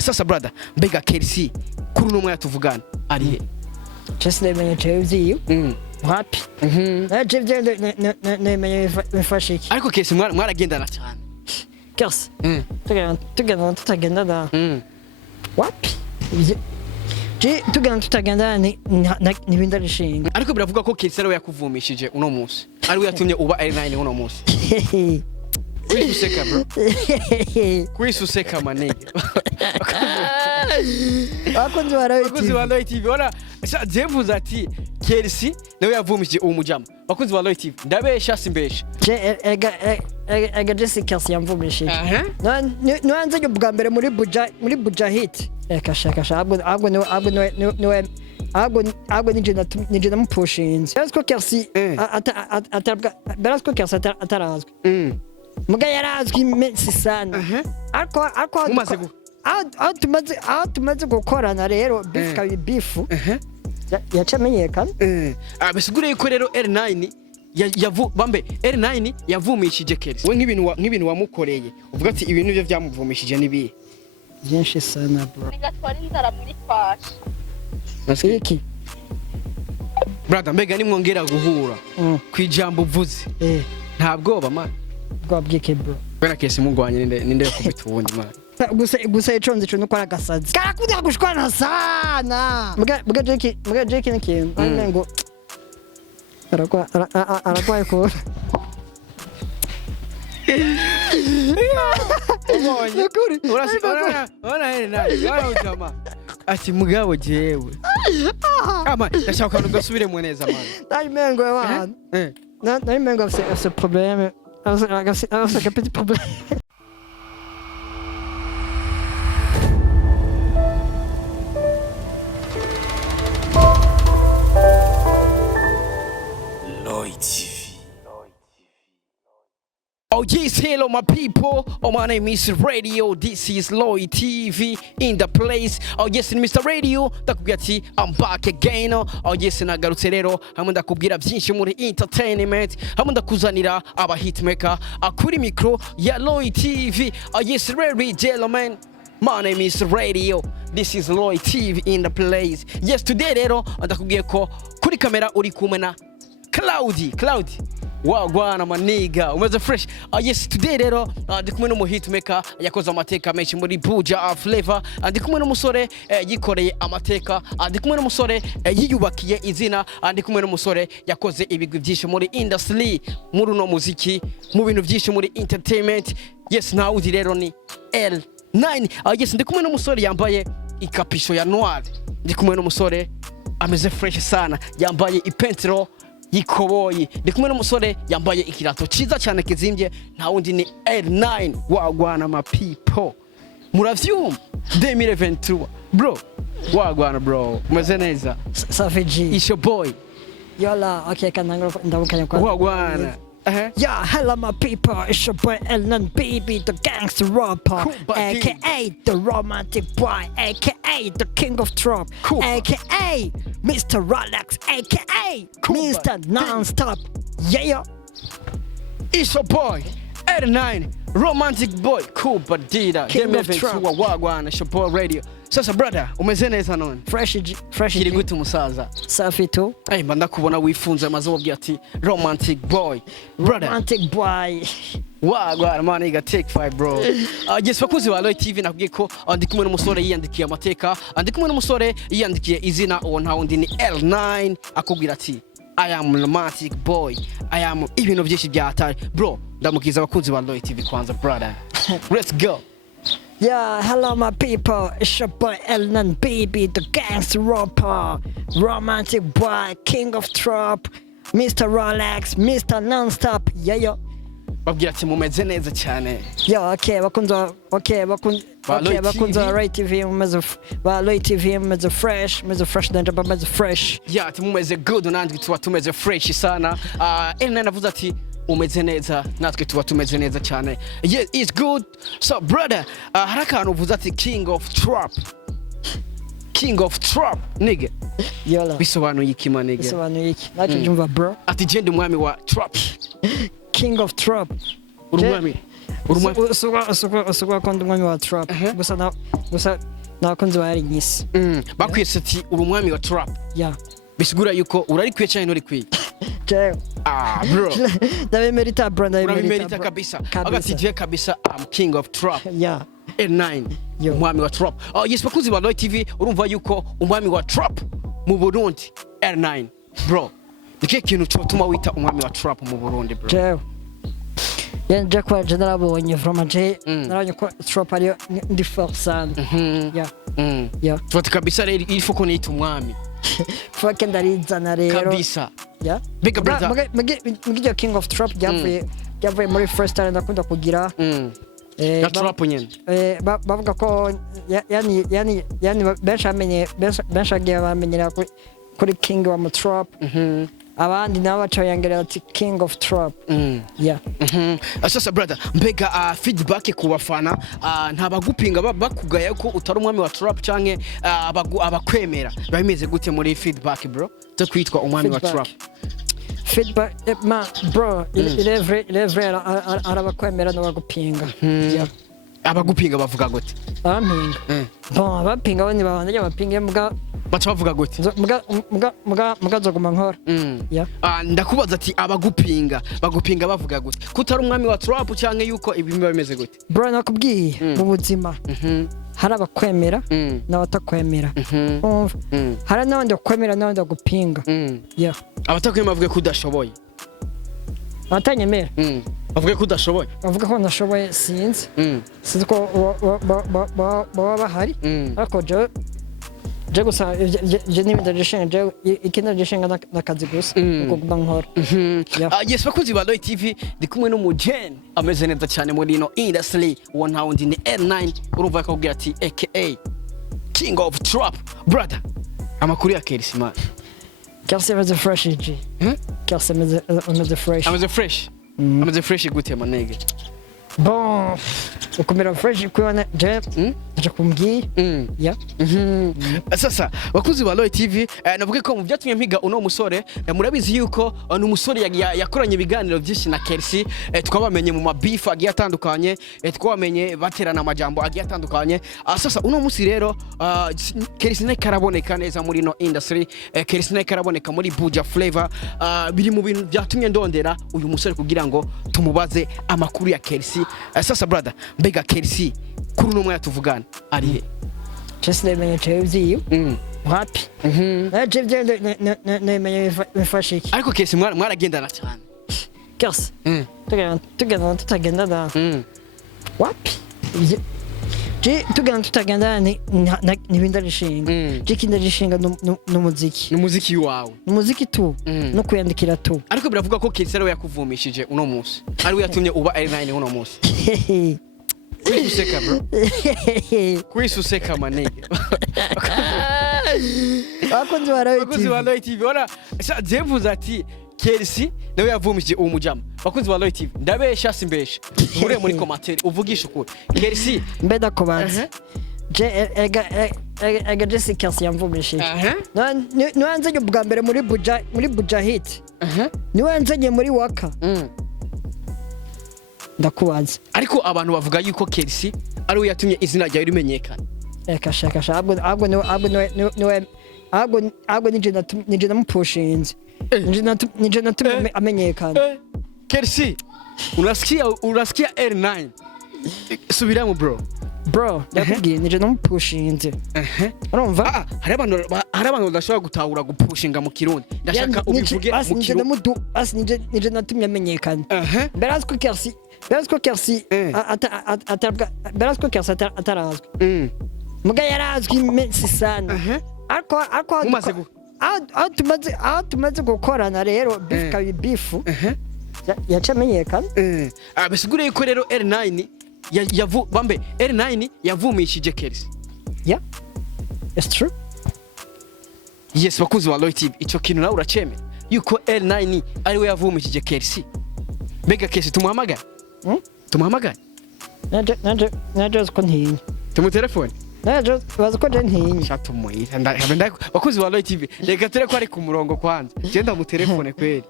Sasa brother, mbega KERCY kuri no mwaya tuvugana ari he? Just nemenye TV. Wapi? Nemenye mfashiki. Ariko KERCY mwaragendana cyane. KERCY. Tugenda tutagendana. Wapi? Tugenda tutagendana ni binda rishinga. Ariko biravuga ko KERCY ariwe yakuvumishije uno munsi. Ariwe yatumye uba EL9 uno munsi. Kwisuseka bro. Kwisuseka manege. Akunzi wa TV. Ora jevuze ati KERCY nawe yavumishije uwo mujama. Akunzi wa TV. Ndabesha simbesha. Ega Jesse KERCY yamvumishije. Nuanze bwa mbere muri buja hit. Kasha agwo nije namupushinze. Barasko KERCY atarazwe. Muga yarazwi imensi sana. Ariko tumaze gukorana rero bifu yacamenyekana. Bisigure yuko rero EL9 bambe EL9 yavumishije KERCY. We nk'ibintu wamukoreye uvuga ati ibintu byo byamuvumishije nibiye byinshi sana bro. Nigatwara inzara muri kwashi. Iki brother, mbega nimwongera guhura kwijambo uvuze ntabwoba man bwabwike bro. Bera KERCY mugwanye ninde yakubita ubundi man. Gusa iconze cyo nukora gasazi karakunda gushwana sana. Muga Jake n'ikintu ngo arakwaye ko Ona EL9 ati mugabo jewe ama ndashaka ko gasubire mu neza man. Naimengo wana naimengo afise problème afise un petit problème. Oh yes, hello my people. Oh, my name is Radio. This is Loy TV in the place. Oh yes, Mr. Radio. Ndakubwira ati I'm back again. Oh yes, nagarutse rero hamwe ndakubwira byinshi muri entertainment. Hamwe ndakuzanira aba hitmaker akuri micro ya Loy TV. Oh yes, really gentlemen. My name is Radio. This is Loy TV in the place. Yes, today rero ndakubwiye ko kuri kamera uri kumwe na Cloudy. Wagwana maniga umeze fresh. Yes, today rero ndi kumwe no hitmaker yakoze amateka menshi muri Buja Flavor. Ndi kumwe n'umusore yikoreye amateka. Ndi kumwe n'umusore yiyubakiye izina. Ndi kumwe n'umusore yakoze ibigwi byinshi muri industry, muri no muziki, mu bintu byinshi muri entertainment. Yes, now udi rero ni EL9. Yes, ndi kumwe n'umusore yambaye ikapisho ya noir. Ndi kumwe n'umusore ameze fresh sana yambaye ipentro yikoboyi. Ndi kumwe n'umusore yambaye ikirato ciza cyane kizimbye, nta wundi ni EL9. Wagwana ma people. Muravyumva 2023 bro. Wagwana bro. Umeze neza? Savage. It's your boy. Yola, okay, kananga ndabukanya kwa. Wagwana. Yeah, hello my people, it's your boy EL9 baby, the gangster rapper, aka the romantic boy, aka the king of trap, aka Mr. Rolex, aka Mr. Non-Stop. Yeah, it's your boy EL9, romantic boy, cool badida, king of trap. Wagwana, it's your boy Radio. Sasa brother, umeze neza none? Fresh. Kiri gute umusaza? Safi tu. Mba ndakubona wifunze amazo wabwiye ati romantic boy. Brother. Romantic boy. Wagwana man, iga take 5 bro. Yes, bakuzi wa Loy TV nakubwiye ko ndi kumwe n'umusore yiyandikiye amateka. Ndi kumwe n'umusore yiyandikiye izina uwo nta wundi ni EL9. Akubwira ati I am romantic boy. I am ibintu byinshi byatari. Bro, ndamukiza abakunzi ba Loy TV kwanza brother. Let's go. Yeah, hello my people, it's your boy EL9 baby, the gangster rapper, romantic boy, king of trap, Mr. Rolex, Mr. Non-Stop. Yeah. Babwira ati mumeze neza cyane. Yeah, bakunza Loy TV mumeze fresh danger mumeze fresh. Yeah, ati mumeze good nandi tuba tumeze fresh sana. EL9 navuze ati umeze neza natwe tuba tumeze neza cyane. Yes, it's good. So brother, haraka uvuze ati king of trap nigga. Yola. Bisobanuye iki man nigga? Bisobanuye iki? Nacho jumva bro. Ati je ndi umwami wa trap. King of trap. Urumwami. usubwa kondi umwami wa trap gusa nakunze bari nyisi bakwise ati uri umwami wa trap ya bisigura yuko urarikwiye cyane nturikwiye bro ndabimerita bro ndabimerita kabisa agati je kabisa I'm king of trap ya EL9 umwami wa trap yes bakuzi ba Loy TV urumva yuko umwami wa trap mu Burundi EL9 bro nike kintu cyotuma wita umwami wa trap mu Burundi bro je kwa generabonye from je naranye ko trap ari ndi forsan ya tuti kabisa rero ilifo ko nita umwami fuck ndarizana rero kabisa ya big brother mugije king of trap yavuye muri first time ndakunda kugira ya trap nyene bavuga ko yani benshi agiye bamenyera kuri king wa trap abandi nabo bacoyangerera ati king of trap yeah sasa brother mbega feedback ku bafana ntabagupinga bakugaya ko utari umwami wa trap canke abakwemera bameze gute muri feedback bro to kwitwa umwami wa trap feedback bro ilevre arabakwemera n'abagupinga yeah abagupinga bavuga gute ampinga bon abapinga bane babandanye abapinga mbwa bacha bavuga gute muga zoguma nkora yeah ndakubaza ati abagupinga bagupinga bavuga gute kutari umwami wa trap canke yuko ibimwe bimeze gute bro nakubwiye mu buzima hari abakwemera n'abatakwemera hari n'abandi bakwemera n'abandi bagupinga yeah abatakwemera bavuga ko udashoboye batanyemera bavuga ko udashoboye bavuga ko ndashoboye sinzi ko baba bahari ariko je gusa je n'ibindi gishinga ikindi gishinga nakazi gusa uko kuba nkora yes bakunzi ba Loy TV ndi kumwe n'umugeni ameze neza cyane muri no industry one hound in EL9 urumva ko kugira ati aka king of trap brother amakuru ya KERCY man KERCY ameze fresh G KERCY ameze fresh ameze fresh gute manege bon ukomera fresh kwana je kumbwiye ya sasa bakuzi ba Loy TV navuga ko mu byatumye mpiga uno musore murabizi yuko ni umusore yakoranye ibiganiro byinshi na KERCY twabamenye mu mabifu agiye atandukanye twabamenye baterana amajambo agiye atandukanye sasa uno musi rero KERCY nayo karaboneka neza muri no industry KERCY nayo karaboneka muri Buja Flavor biri mu bintu byatumye ndondera uyu musore kugira ngo tumubaze amakuru ya KERCY sasa brother mbega KERCY kuri no mwaya tuvugana ari he just nemenye cevyiyo wapi cevye nemenye bifashiki ariko KERCY mwaragendana cyane KERCY tugenda tutagendana wapi tugenda tutagendana n'ibindi arishinga ikindi arishinga n'umuziki wawe n'umuziki tu no kuyandikira tu ariko biravuga ko KERCY ariwe yakuvumishije uno munsi ariwe yatumye uba EL9 uno munsi kwisuseka bro kwisuseka manege bakunzi ba Loy TV ora jevuze ati KERCY nawe yavumishije uwo mujama bakunzi ba Loy TV ndabesha simbesha ure muri commentaire uvugisha ukuri KERCY mbeda ko banze ega Jesse KERCY yamvumishije niwanze bwa mbere muri Buja hit niwanze muri waka ndakubaza ariko abantu bavuga yuko KERCY ari we yatumye izina ryawe rimenyekana kasha ahubwo nije namupushinze nije natumye amenyekana KERCY unasikia EL9 subiramo bro ndakubwiye nije namupushinze urumva hari abantu badashobora gutahura gupushinga mu Kirundi ndashaka ubivuge mu Kirundi nije natumye amenyekana berazko KERCY atarazwi muga yarazwi imensi sana ariko aho tumaze gukorana rero bifu yacamenyekana bisigure yuko rero EL9 EL9 yavumishije KERCY yeah it's true yes bakuzi ba Loy TV ico kintu nawe uracemera yuko EL9 ariwe yavumishije KERCY mbega KERCY tumuhamagara tumuhamagara naje ko ntinya tumutelefone naje baza ko ntinya shatumuita bakuzi ba Loy TV reka tere ko ari ku murongo kwanza genda mu telefone kweli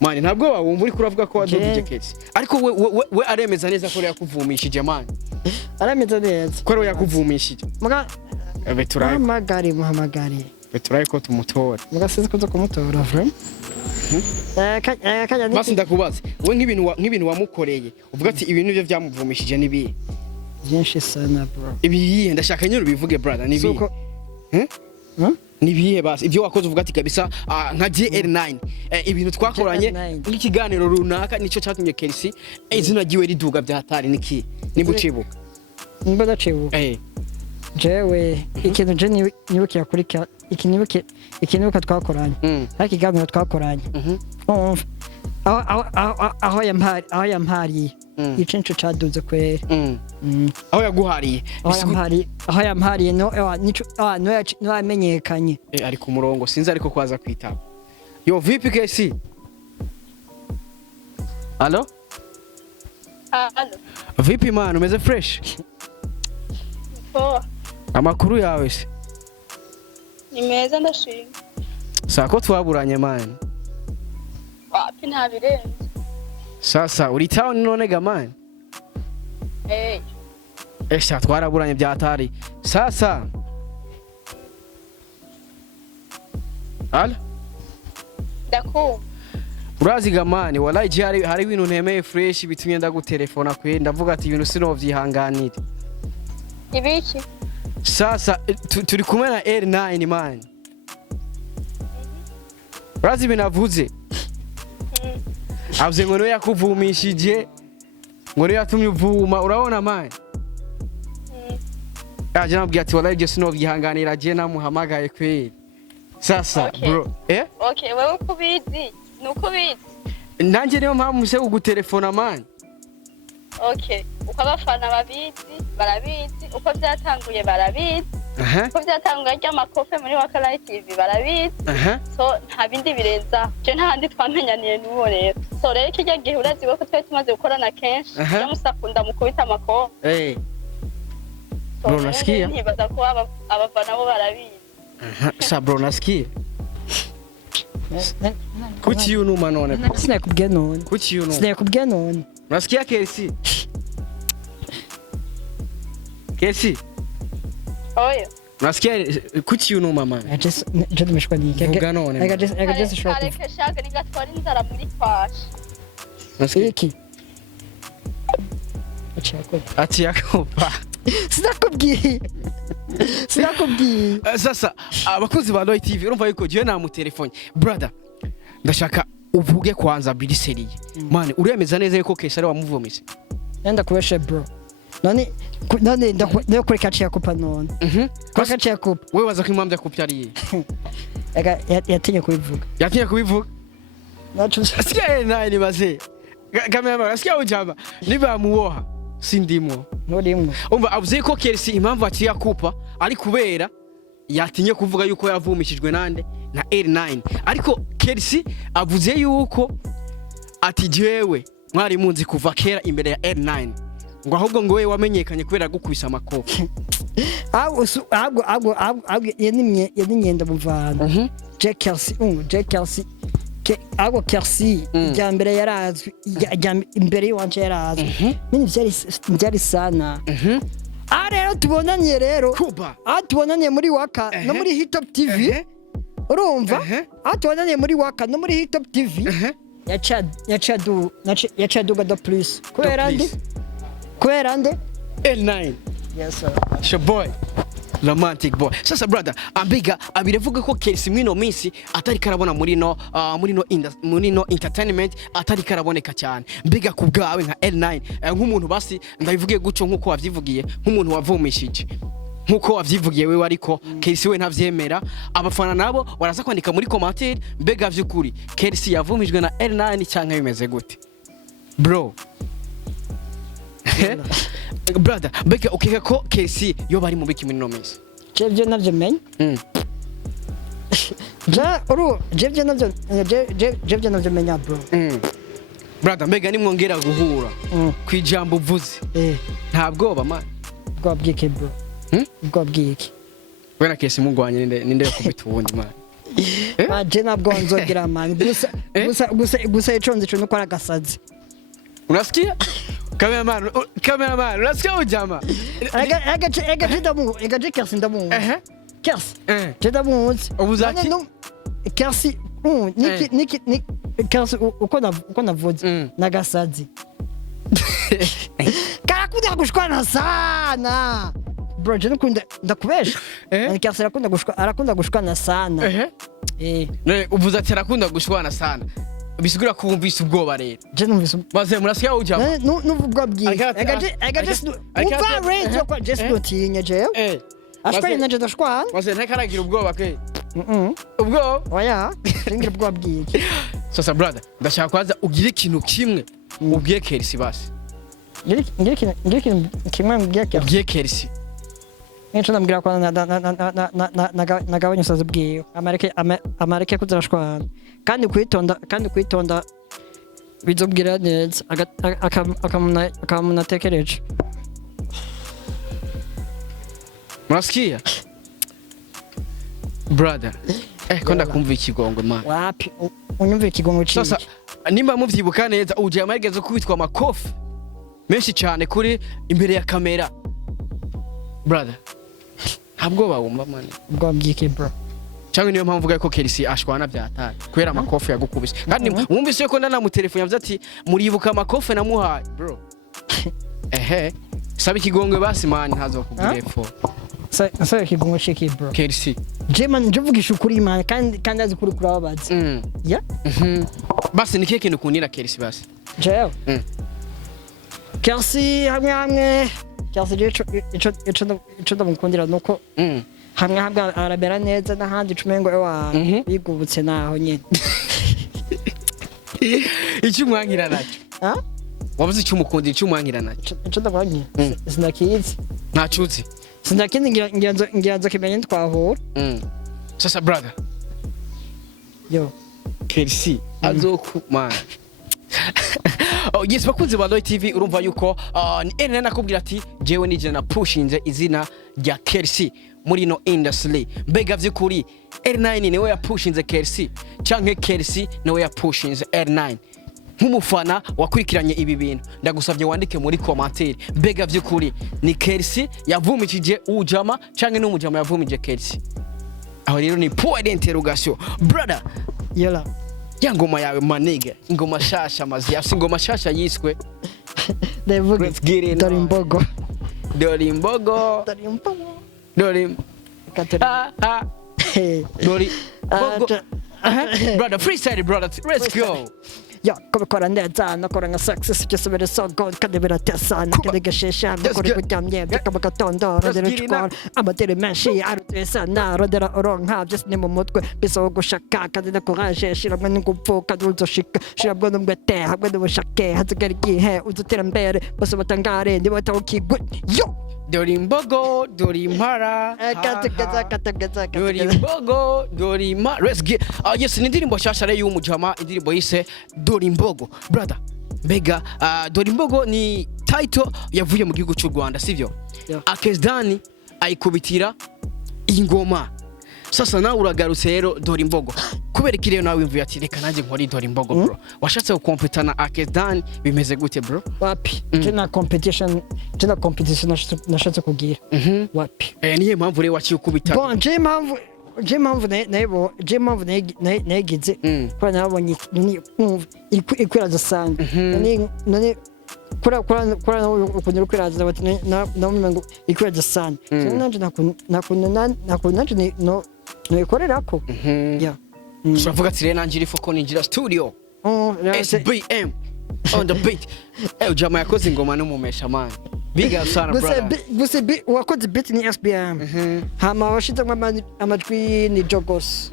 mani ntabwo wumva uri kuravuga ko wadugije KERCY ariko we aremeza neza ko yakuvumishije mani aremeza neza ko yakuvumishije muga beturaye muhamagari beturaye ko tumutora muga sinzi ko kumutora vrem kanya basi ndakubaza we nk'ibintu wamukoreye uvuga ati ibintu byo byamuvumishije nibiye byinshi sana bro ibiye ndashaka nyine ubivuge brother nibiye nibiye basi ibyo wakoze uvuga ati kabisa nka EL9 ibintu twakoranye n'ikiganiro runaka nico cyatumye KERCY izina giwe riduga byatari niki nibucibuka nimba cibuka jewe ikintu je nibukiye kuri ikinuka twakoranye ariko ikiganiro twakoranye aho yampariye icinco caduze kwera aho yaguhariye aho yampariye no yamenyekanye ari ku murongo sinzi ariko kwaza kwitaba yo vipi KERCY allo vipi man umeze fresh amakuru yawe se ni meza ndashima sako twaburanye man wapi ntabirenze sasa uri town none ga man esha twaraburanye byatari sasa ndakumva urazi ga man wallahi hari ibintu ntemeye fresh bitumye ndagutelefona kwe ndavuga ati ibintu sinovyihanganira ibiki sasa turi kumwe na EL9 man urazi binavuze avuze ngo no yakuvumishije ngo yatumye uvuma urabona man aje nabwiye ati wallahi je sinovyihanganira je namuhamagaye kweli sasa bro okay wewe kubizi nuko bizi nanjye niyo mpamvu se ugutelefona man okay uko abafana barabizi uko byatanguye barabizi uko byatanguye ry'amakofe muri Wakala TV barabizi so nta bindi birenza je nta handi twamenyaniye n'uwo rero so rero kijya gihe urazi ko twari tumaze gukorana kenshi yamusakunda mukubita amakofe bro nasikia ntibaza ko abafana bo barabizi sa bro nasikia kuki yunuma none sinakubwiye none kuki yunuma sinakubwiye none nasikia KERCY KERCY oyo nasikia kuki yunuma man je tumeshwa niki vuga none just short areke shaka nigatwara inzara muri kwashi nasikia iki ati yakopa sinakubwiye sasa abakozi ba Loy TV urumva yuko je namutelefone brother ndashaka uvuge kwanza biriseriye man uremeza neza yuko KERCY ari wamuvumise nenda kubeshe bro none kuri kaci yakupa none kuri kaci yakupa wewe waza kwimambya yakupya ari yatinye kubivuga nacho sikia nani baze kamera asikia ujaba nibamuwoha sindimo nodimwe umva avuze ko KERCY impamvu ati yakupa ari kubera yatinye kuvuga yuko yavumishijwe nande na EL9 ariko KERCY avuze yuko ati jewe mwari munzi kuva kera imbere ya EL9 ngo ahubwo ngo wewe wamenyekanye kubera gukubisa amakofi yeninyenda muvana KERCY abo KERCY ya mbere yarazwi imbere y'wanje yarazwi mini byari sana rero tubonanye tubonanye muri Waka no muri Hitop TV urumva tubonanye muri Waka no muri Hitop TV yacaduga do plus kubera nde EL9 yes sir your boy romantic boy sasa brother ambiga abirevuga ko KERCY mwino minsi atari karabona muri no entertainment atari karaboneka cyane mbiga kubgawe nka EL9 nk'umuntu basi ndabivugiye guco nkuko wavyivugiye nk'umuntu wavumishije nkuko wavyivugiye wewe ariko KERCY we ntavyemera abafana nabo baraza kwandika muri commentaire mbega vyukuri KERCY yavumijwe na EL9 cyangwa bimeze gute bro brother mbega ukeka ko KERCY yo bari mu biki muri no minsi je navyo menye je navyo menya bro brother mbega nimwongera guhura kwijambo uvuze nta bwoba man bwabwike bro bwabwike wena KERCY mugwanye ninde yakubita ubundi man Aje nabwo nzogira man gusa iconze ico nuko aragasazi. Unasikia? Cameraman, unasikia ujama? Ega KERCY ndamu. KERCY. Ndamu. Ubuzaki? KERCY niki KERCY uko navuze nagasazi. Karakunda gushwana sana. Bro, je nukunda ndakubesha. KERCY arakunda gushwana sana. Ne uvuze ati arakunda gushwana sana. Bisigura ko wumvise ubwoba rero. Je numvise. Maze murasikia ujama? N'ubwo bwiye. Ega just uva rate ko just notinya je. Ashwanye nanje ndashwana. Maze ntakaragira ubwoba ke. Ubwo? Oya, ringira ubwo bwiye. Sasa brother, ndashaka kwaza ugire ikintu kimwe ubwiye KERCY basi. Ngire kimwe mbwiye KERCY. Nico nambwira ko nagabanya usaza bwiyo. Amareke kuzashwana. Kandi kwitonda bizobwira neza akamunatekereje. Murasikia? Brother. Konda kumva ikigongo man. Wapi? Unyumva ikigongo ciki? Sasa nimba muvyibuka neza uje amarigeze kubitwa amakofi menshi cyane kuri imbere ya kamera. Brother. Ntabwo bawumva man. Ubwo bwike bro. Cyangwa niyo mpamvu uvuga ko KERCY ashwana byatari kubera amakofi yagukubise. Kandi wumvise ko ndana mu telefone yavuze ati muribuka amakofi namuhaye bro. Sabe ikigongwe basi man ntazokubwira epfo. Sasa ikigongo ciki bro. KERCY. Man njuvugisha ukuri man kandi azi kuri ababazi. Ya? Basi ni kintu kunira KERCY basi. Jewe. KERCY hamwe KERCY ico ndamukundira nuko hamwe arabera neza n'ahandi cumengo ewa bigubutse naho nyine. Icyo umwankira nacyo? Wabuze icyo umukundira icyo umwankira nacyo? Ico ndamwankira sinakizi. Ntacuzi? Sinakizi ngiranzo kimenye twahura. Sasa brother. Yo. KERCY azoku man. Yes, bakunze ba TV urumva yuko ni EL9 nakubwira ati jewe nije na pushinze izina rya KERCY muri no industry. Mbega vy'ukuri EL9 niwe yapushinze KERCY canke KERCY niwe yapushinze EL9? Nk'umufana wakurikiranye ibi bintu ndagusavye wandike muri commentaire. Mbega vy'ukuri ni KERCY yavumikije ujama canke n'umujama yavumije KERCY? Aho rero ni point d'interrogation. Brother, yola. Ya ngoma yawe maniga, ngoma shasha mazi yafise ngoma shasha yiswe Dorimbogo. Brother, freestyle brother, let's go. Ja, kubikora neza nakora nka success cyose bere so god kandi biratesa nakigeshesha nakora kujyamye bikabagatondo rodera chukora amatere menshi arutesa na rodera oronka just ni mu mutwe biso gushaka kandi nakoraje shiramwe n'ingupfuka duzoshika shirabwo n'umwete habwe n'ubushake hazigara igihe uzutera mbere bose batangare ndi batawukigwe yo Dorimbogo, Dorimpara. Dorimbogo, Dorimara. Let's get. Yes, ni indirimbo shasha rero y'umujama, indirimbo yise Dorimbogo. Brother, mbega Dorimbogo ni title yavuye mu gihugu cy'u Rwanda, sivyo? Akezdani ayikubitira ingoma. Sasa nawe uragarutse rero Dorimbogo. Kubera iki rero nawe wimvuye ati reka nanjye nkora Dorimbogo bro. Washatse gukompetana Akezdani bimeze gute bro? Wapi? Tuna competition nashatse kugira. Wapi? Niye mpamvu rero waciye ukubita. Bon, je mpamvu nagize kwa nabonye ikwiraza sana. None kura ukunyura kwiraza bati namumengo ikwiraza sana. Nanje nanje no ikorerako. Yeah. Turavuga ati rero nanjye iri foko ninjira studio. SBM on the beat. Ujama yakoze ingoma n'umumesha man. Big up sana brother. Gusa wakoze beat ni SBM. Hama washita amajwi ni Jogos.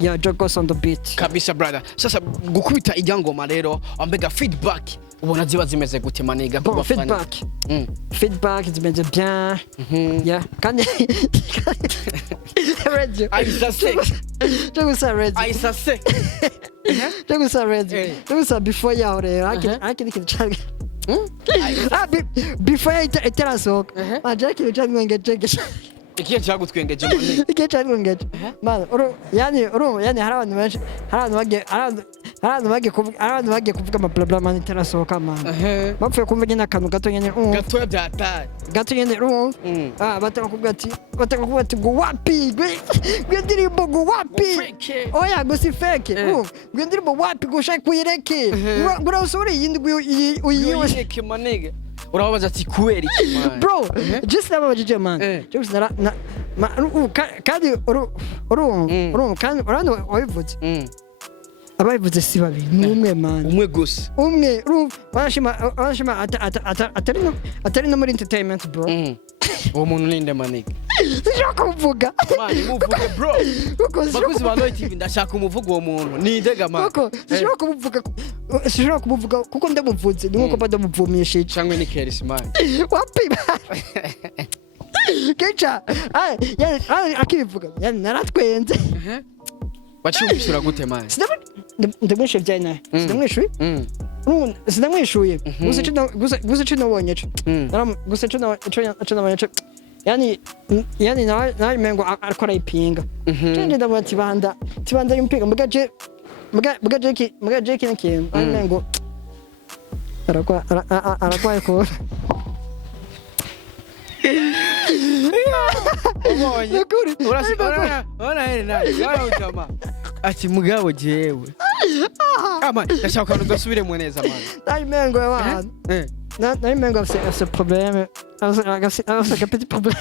Yeah, Jogos on the beat. Kabisa brother. Sasa gukubita ijangoma rero ambega feedback ubona ziba zimeze gute maniga kuba fan. Feedback zimeze bien. Yeah. Kandi radio. Ayashize. Jogosa radio. Ayashize. Jogosa radio. Jogosa before ya rero. Akiri kichanga. Before I tell us, I just can't get ikihe cyagutwengeje manega ikihe cyagutwengeje man yani hari abantu benshi hari abantu bagiye kuvuga ama bla bla man itarasohoka man bapfuye kumva nyine akantu gato nyine gato byataye gato nyine batakavuga ati ngo wapi gwendirimbo ngo wapi oya ngo si fake gwendirimbo wapi ngo shaka kuyireke ngura usuri yindi uyireke manega urababaza ati kubera iki man bro just nababajije man just kandi kandi urano wabivuze ababivuze si babiri ni umwe man umwe gusa umwe barashima atari no muri entertainment bro uwo muntu ninde manega sishaka kuvuga man muvuge bro bakuzi ba Loy TV ndashaka umuvuga uwo muntu nindega man sishaka kuvuga kuko ndamuvuze ni nkuko badamuvumishije cyangwa ni KERCY man wapi kecha akibivuga naratwenze wacumishura gute man ndamwishuye byane sinamwishuye gusa cyo nabonye gusa cyo nabonye yani nawe mengo akora ipinga cyane ndabona tibanda impinga mugaje kinki mengo arakwaye ko ati mugabo jewe ama ndashaka ko gasubiremo neza man naimengo y'abantu naimengo afite problème afite petit problème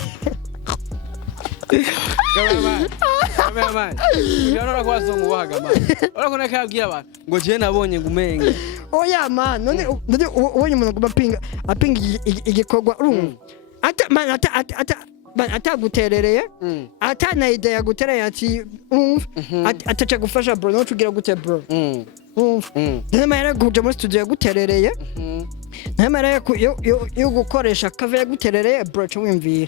Kameraman urabona ko wazomubaga man urabona ko yabwiye abantu ngo je nabonye ngumenga oya man none ubonye umuntu apinga igikorwa ataguterereye atana idea gutereye ati atacha gufasha bro no tugira gute bro ndamara kuja muri studio guterereye ndamara yo gukoresha cover guterereye bro cyumvira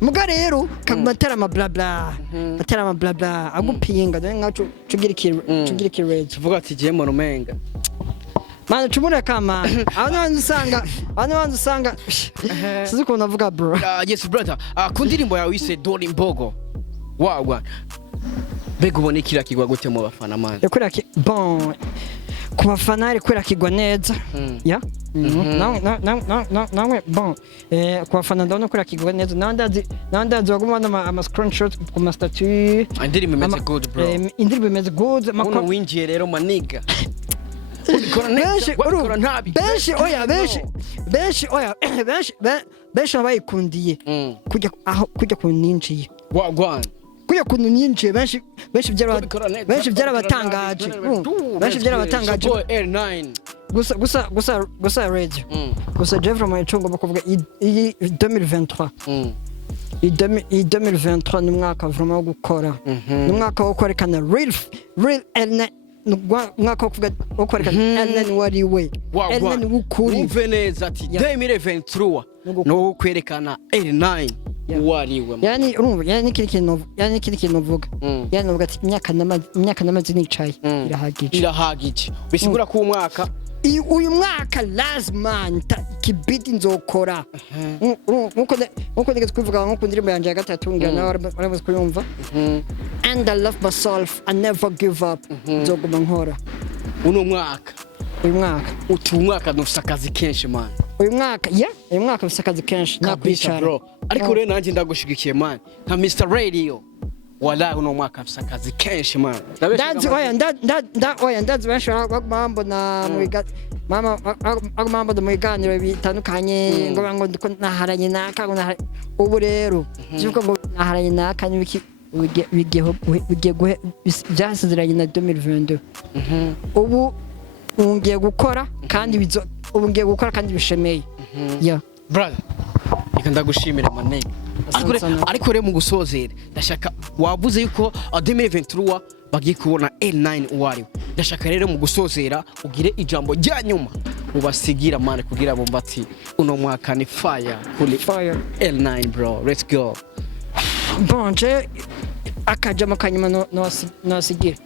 muga rero kamatera ama bla bla atera ama bla bla agupinga nkacu tugira ikirege tuvuga ati je mu rumenga mana chumura kama abantu usanga sizi ko navuga bro yes brother kundirimbo yawe ise Dori Mbogo wagwa bega ubone kira kigwa gute mu bafana man yakora bon ku bafana ari kwera kigwa neza ya nawe bon ku bafana ndabona kwera kigwa neza nandazi wagumana ama screenshot ku ma statue indirimbo imeze good bro indirimbo imeze good makuru winjiye rero maniga benshi abayikundiye kujya kuninjiye wagwana kujya kuninjiye benshi byarabatangaje EL9 gusa radio gusa Jeff my chongo bakuvuga iyi 2023 iyi 2023 ni mwaka vraiment gukora ni mwaka wo kwerekana real EL9 mwaka wo kwerekana EL9 wari we EL9 ukuri uveneza ati 2023 no kwerekana EL9 wari we yani urumva yani kiri kintu vuga yani uvuga ati imyaka namaze nicaye irahagije bisigura ko umwaka uyu mwaka lazima kibidi nzokora nkuko ndege twivuga nkuko ndirimbo yanje ya gatatu ngana barabuze kuyumva and I love myself I never give up nzoguma nkora uyu mwaka umwaka dufite akazi kenshi man uyu mwaka dufite akazi kenshi nakwicara bro ariko rero nanjye ndagushigikiye man nka Mr Radio wala uno mwaka dufite akazi kenshi man ndazi bashobora bagumambo na agumambo mu biganiro bitandukanye ngo ndiko naharanye naka ubu rero cyuko ngo naharanye naka n'ibiki bigiye byasezeranye na 2022 ubu ungiye gukora kandi ngiye gukora kandi bishemeye ya brother ndagushimira manega ariko rero mu gusozera ndashaka wavuze yuko 2023 bagiye kubona EL9 uwari ndashaka rero mu gusozera ugire ijambo rya nyuma ubasigira mane kugira bomba ati uno mwaka ni fire kuli EL9 bro let's go bonje akajama kanyuma no asigira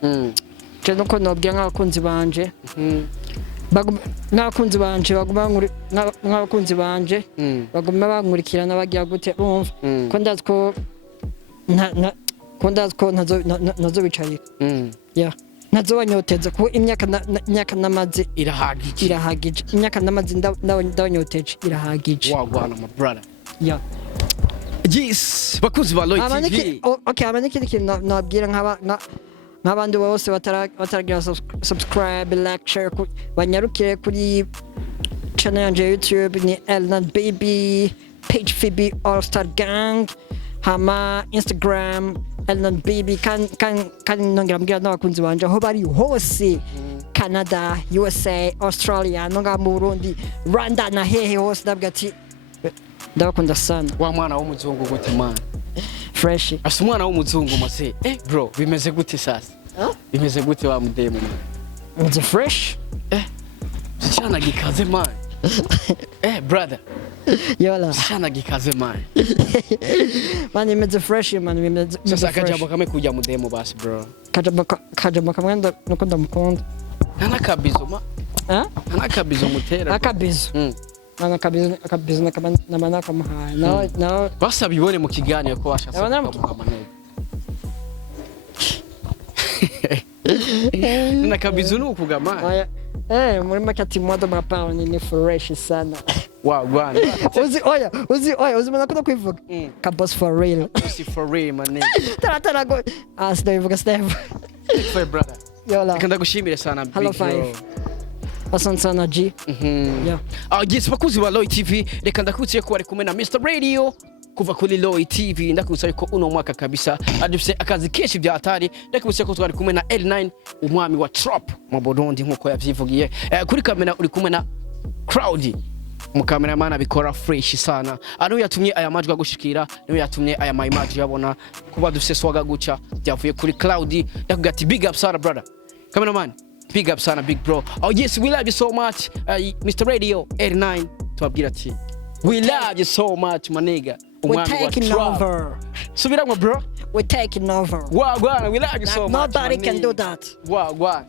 je nuko nobwira nk'abakunzi banje n'abakunzi banje n'abakunzi banje baguma bankurikirana bagira gute bumva ko ndazi ko nazo bicarira nazobanyoteza kuko imyaka namaze irahagije imyaka namaze ndabanyoteje irahagije wagwana my brother yes bakuzi ba Loy TV okay abanikindi kintu nabwira nk'abandi bose bataragira subscribe like share banyarukire kuri channel yanje YouTube ni EL9 baby page Phoebe All Star Gang hama Instagram EL9 baby kan nongera mbwira n'abakunzi banje aho bari hose Canada USA Australia nonga mu Burundi Rwanda na hehe hose ndabwira ati ndabakunda sana wa mwana w'umuzungu gute man fresh asa umwana w'umuzungu mase bro bimeze gute sasa bimeze gute wa mudemu man it's fresh cyana gikaze man brother yola cyana gikaze man man imeze fresh man imeze sasa kajambo kamwe kujya mudemu basi bro kajambo kamwe nuko ndamukunda nana kabizo ma nana kabizo mutera akabizo akabizo nakamana kamuhaye nawe basa bibone mu kiganiro ko bashaka kumuhamaneza nana kabizo nukugama muri makati modo mapao ni fresh sana wagwana uzi mana kuno kwivuga kabos for real for real man tara go Steve for brother yola kanda gushimire sana hello five asante sana G yes bakuzi ba Loy TV reka ndakutse ko ari kumwe na Mr Radio kuva kuri Loy TV ndakutse ko uno mwaka kabisa adufise akazi kenshi bya atari ndakutse ko twari kumwe na EL9 umwami wa trap mu Burundi nkuko yavyivugiye kuri kamera uri kumwe na Crowd mu cameraman abikora fresh sana ano yatumye aya majwi agushikira niyo yatumye aya image yabona kuba dufise swaga guca byavuye kuri Cloud ndakuga ati big up sana brother cameraman big up sana big bro yes we love you so much Mr Radio EL9 tubabwira ati we love you so much my nigga we're taking over subira bro we're taking over wagwana we love you so much nobody can do that wagwana